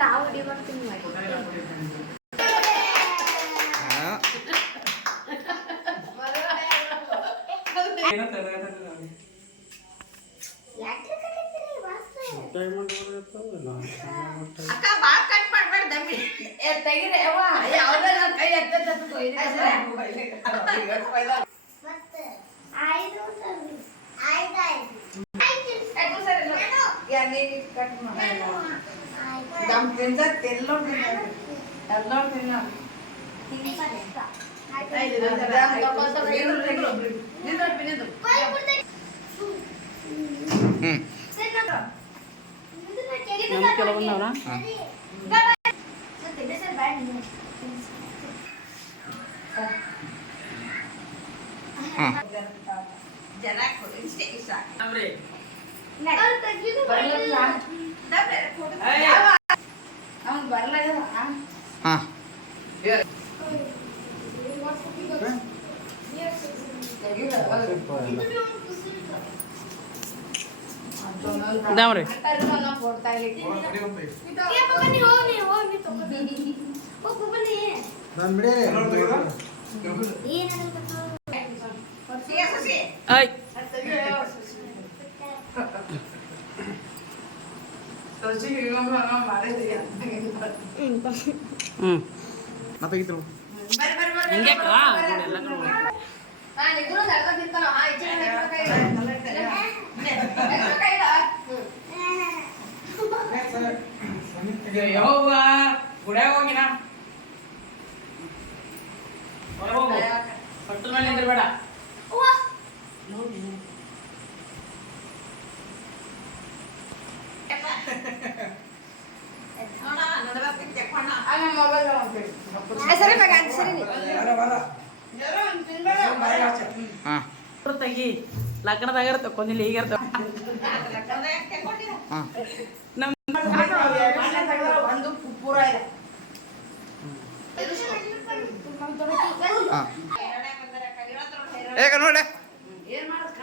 ನಾವು ಡಿ ಮಾಡ್ತೀನಿ ಮಾಡಿ ಅಕ್ಕ ಬಾ ಕಟ್ ಮಾಡ್ಬೇಡ ದಮ್ಮಿ ತೆಗಿರೆ ಅವ್ವ ಯಾವ್ದೋ ಕೈ ಎತ್ತದ ಮತ್ತೆ ಆಯ್ತು ಕಟ್ ಮಾಡಿ ದಮ್ ತಿಂದ ತೆಲ್ಲೋ ತಿನ್ನ ಅವ್ನು ಬರ್ಲಾಗ ದಾಮ್ರಿ ಗುಡ್ಯಾಗ ಹೋಗಿನ ಹೊಟ್ಟಲ್ ಮೇಲೆ ನಿಂದಿರ್ಬೇಡ ತೆಗಿ ಲಗ್ನದಾಗ ಕೊಂದಿಲ್ಲ ಈಗ ಒಂದು ಪೂರ ಇದೆ ನೋಡೆ ಏನ್ ಮಾಡೋದು